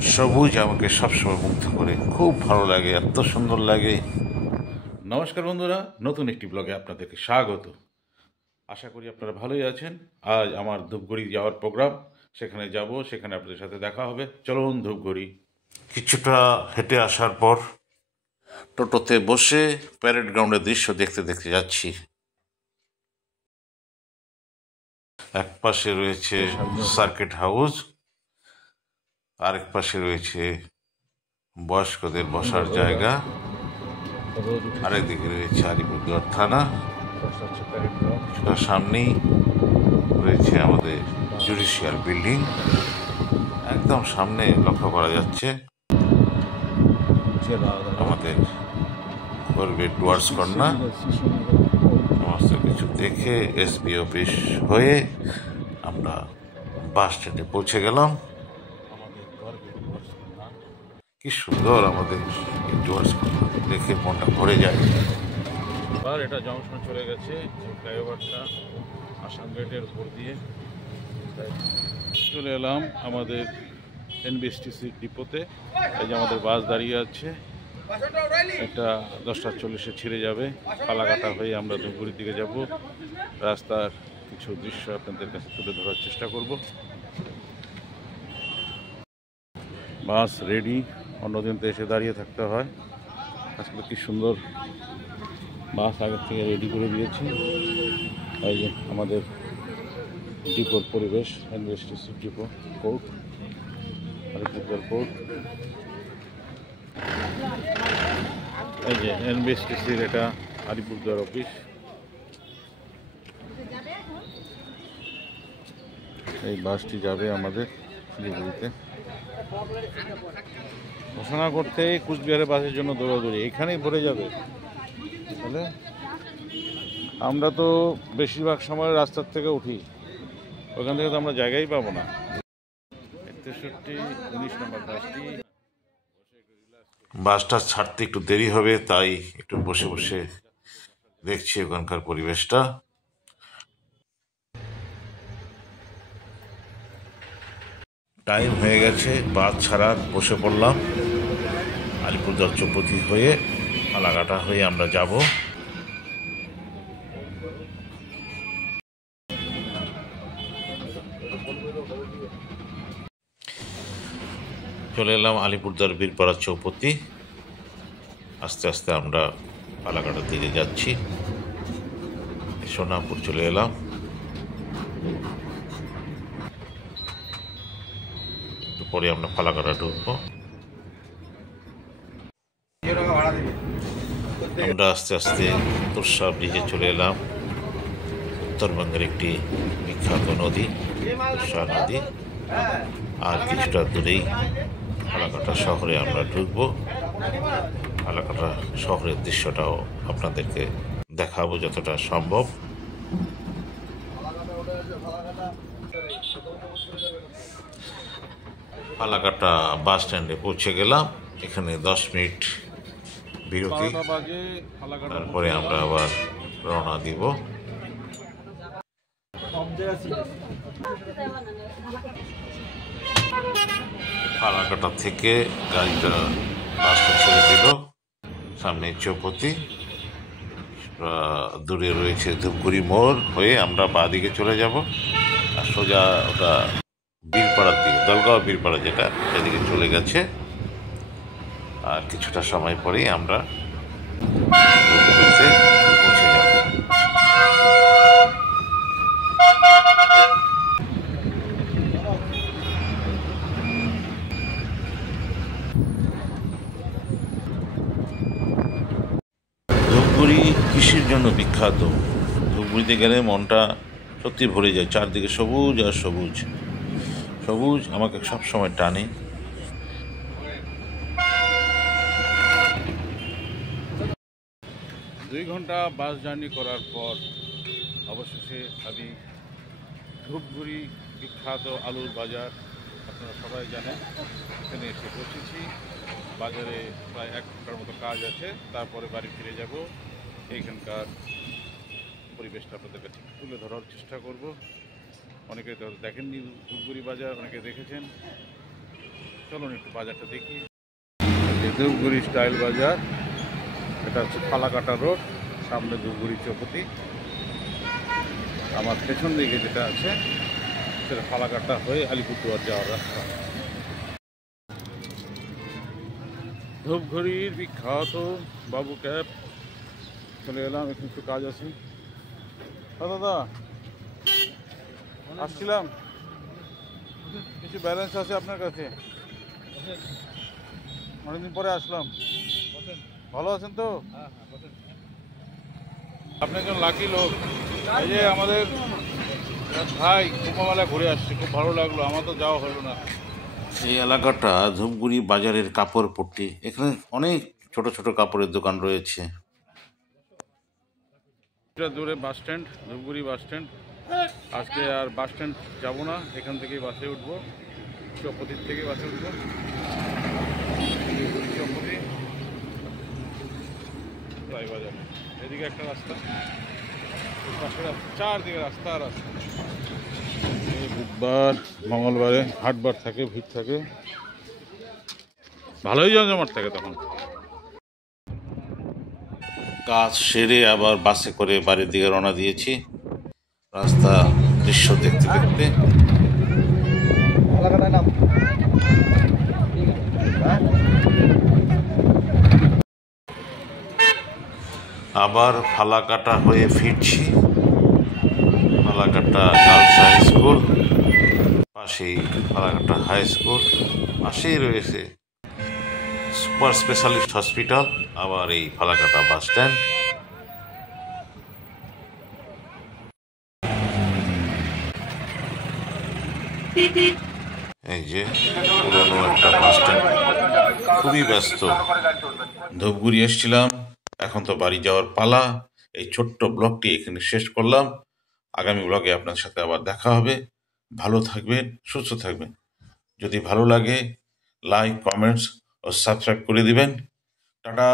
সবুজ আমাকে সবসময় মুগ্ধ করে, খুব ভালো লাগে, এত সুন্দর লাগে। নমস্কার বন্ধুরা, নতুন একটি ব্লগে আপনাদেরকে স্বাগত। আশা করি আপনারা ভালোই আছেন। আজ আমার ধূপগুড়ি যাওয়ার প্রোগ্রাম, সেখানে যাব, সেখানে আপনাদের সাথে দেখা হবে। চলুন ধূপগুড়ি। কিছুটা হেঁটে আসার পর টোটোতে বসে প্যারেড গ্রাউন্ডের দৃশ্য দেখতে দেখতে যাচ্ছি। এক পাশে রয়েছে সার্কিট হাউস, আরেক পাশে রয়েছে বয়স্কদের বসার জায়গা, আরেকদিকে রয়েছে আলিপুরদুয়ার থানা, সেটার সামনেই রয়েছে আমাদের জুডিশিয়াল বিল্ডিং। একদম সামনে লক্ষ্য করা যাচ্ছে আমাদের গর্বের ডুয়ার্স কন্যা। সমস্ত কিছু দেখে এসপি অফিস হয়ে আমরা বাস স্ট্যান্ডে পৌঁছে গেলাম। কি সুন্দর আমাদের এই ডুয়ার্স কন্যা, দেখে মনটা ভরে যায়। এবার এটা জংশন চলে গেছে, ফ্লাইওভারটা আসাম গেটের উপর দিয়ে চলে এলাম আমাদের এনবিএসটিসি ডিপোতে। এই যে আমাদের বাস দাঁড়িয়ে আছে, এটা 10:40 ছেড়ে যাবে। ফালাকাটা হয়ে আমরা ধূপগুড়ির দিকে যাব। রাস্তার কিছু দৃশ্য আপনাদের কাছে তুলে ধরার চেষ্টা করব। বাস রেডি, অন্যদিন তো এসে দাঁড়িয়ে থাকতে হয়। আজকে কি সুন্দর বাস আগের থেকে রেডি করে দিয়েছি। এই যে আমাদের ডিপোর পরিবেশ, NBSTC depot court, Alipurduar court. এই যে এনবিএসটিসির এটা আলিপুরদুয়ার অফিস। এই বাসটি যাবে আমাদের শিলিগুড়িতে। ঘোষণা করতে কুচবিহারের বাসের জন্য দৌড়াদৌড়ি, এখানেই ভরে যাবে। তাহলে আমরা তো বেশিরভাগ সময় রাস্তার থেকে উঠি, ওখান থেকে তো আমরা জায়গাই পাবো না। 63-19 নম্বর বাসটি। বাসটা ছাড়তে একটু দেরি হবে, তাই একটু বসে বসে দেখছি ওখানকার পরিবেশটা। টাইম হয়ে গেছে বাস ছাড়ার, বসে পড়লাম। আলিপুরদুয়ার চৌপতি হয়ে ফালাকাটা হয়ে আমরা যাব। চলে এলাম আলিপুরদুয়ার বীরপাড়া চৌপতি। আস্তে আস্তে আমরা ফালাকাটার দিকে যাচ্ছি। সোনাপুর চলে এলাম। একটু পরে আমরা ফালাকাটা ঢুকবো। আমরা আস্তে আস্তে তোরসা ব্রিজে চলে এলাম। উত্তরবঙ্গের একটি বিখ্যাত নদী তোরসা নদী। আর কিছুটা দূরেই ফালাকাটা শহরে আমরা ঢুকবো। ফালাকাটা শহরের দৃশ্যটাও আপনাদেরকে দেখাবো যতটা সম্ভব। ফালাকাটা বাস স্ট্যান্ডে পৌঁছে গেলাম। এখানে 10 মিনিট বিরতি, তারপরে আমরা আবার রওনা দিব। ফালাকাটা থেকে গাড়িটা বাসটা ছেড়ে দিল, সামনে চৌপতি, দূরে রয়েছে ধূপগুড়ি মোড় হয়ে আমরা বাঁ দিকে চলে যাব। আর সোজা ওটা বীরপাড়ার দিকে, দলগাঁও বীরপাড়া যেটা, সেদিকে চলে গেছে। আর কিছুটা সময় পরেই আমরা পৌঁছে যাব। ধূপগুড়ি কৃষির জন্য বিখ্যাত। ধূপগুড়িতে গেলে মনটা সত্যি ভরে যায়, চারদিকে সবুজ আর সবুজ। সবুজ আমাকে সবসময় টানে। দুই ঘন্টা বাস জার্নি করার পর অবশেষে আমি ধূপগুড়ি বিখ্যাত আলুর বাজার, আপনারা সবাই জানেন, এখানে এসে বসেছি। বাজারে প্রায় 1 ঘন্টার মতো কাজ আছে, তারপরে বাড়ি ফিরে যাব। এইখানকার পরিবেশটা আপনাদের কাছে তুলে ধরার চেষ্টা করব। অনেকে তো দেখেননি ধূপগুড়ি বাজার, অনেকে দেখেছেন। চলুন একটু বাজারটা দেখি। ধূপগুড়ি স্টাইল বাজার, এটা হচ্ছে ফালাকাটা রোড, সামনে ধূপগুড়ি চৌপতি। আমার পেছন দিকে যেটা আছে সেটা ফালাকাটা হয়ে আলিপুরদুয়ার যাওয়ার রাস্তা। ধূপগুড়ির বিখ্যাত বাবু ক্যাব, চলে এলাম, এখানে একটু কাজ আছে। দাদা আসছিলাম, কিছু ব্যালেন্স আছে আপনার কাছে? অনেকদিন পরে আসলাম। ভালো আছেন তো? আপনি একজন লাকি লোক। এই যে আমাদের ভাই কুম্ভমেলা ঘুরে আসছে, খুব ভালো লাগলো, আমার তো যাওয়া হলো না। এই এলাকাটা ধূপগুড়ি বাজারের কাপড় পট্টি, এখানে অনেক ছোট ছোট কাপড়ের দোকান রয়েছে। এটা দূরে bus stand, Dhupguri bus stand. আজকে আর বাস স্ট্যান্ড যাবো না, এখান থেকেই বাসে উঠবো, চৌপতির থেকে বাসে উঠবো। চৌপতি বাজার, এদিকে একটা রাস্তা, পাশে চারদিকে রাস্তা আর রাস্তা। বুধবার মঙ্গলবারে হাটবার থাকে, ভিড় থাকে, ভালোই জমজমাট থাকে তখন। কাজ সেরে আবার বাসে করে বাড়ির দিকে রওনা দিয়েছি, রাস্তা দৃশ্য দেখতে দেখতে। আবার ফালাকাটা হয়ে ফিরছি। ফালাকাটা গার্লস হাই স্কুল, পাশেই ফালাকাটা হাই স্কুল, পাশেই রয়েছে সুপার স্পেশালিস্ট হসপিটাল, আবার এই ফালাকাটা বাস স্ট্যান্ড। এই যে পুরনো একটা বাস স্ট্যান্ড, খুবই ব্যস্ত। ধূপগুড়ি এসছিলাম, এখন তো বাড়ি যাওয়ার পালা। এই ছোট্ট ব্লগটি এখানে শেষ করলাম। আগামী ব্লগে আপনার সাথে আবার দেখা হবে। ভালো থাকবেন, সুস্থ থাকবেন। যদি ভালো লাগে লাইক, কমেন্টস ও সাবস্ক্রাইব করে দিবেন। টাটা।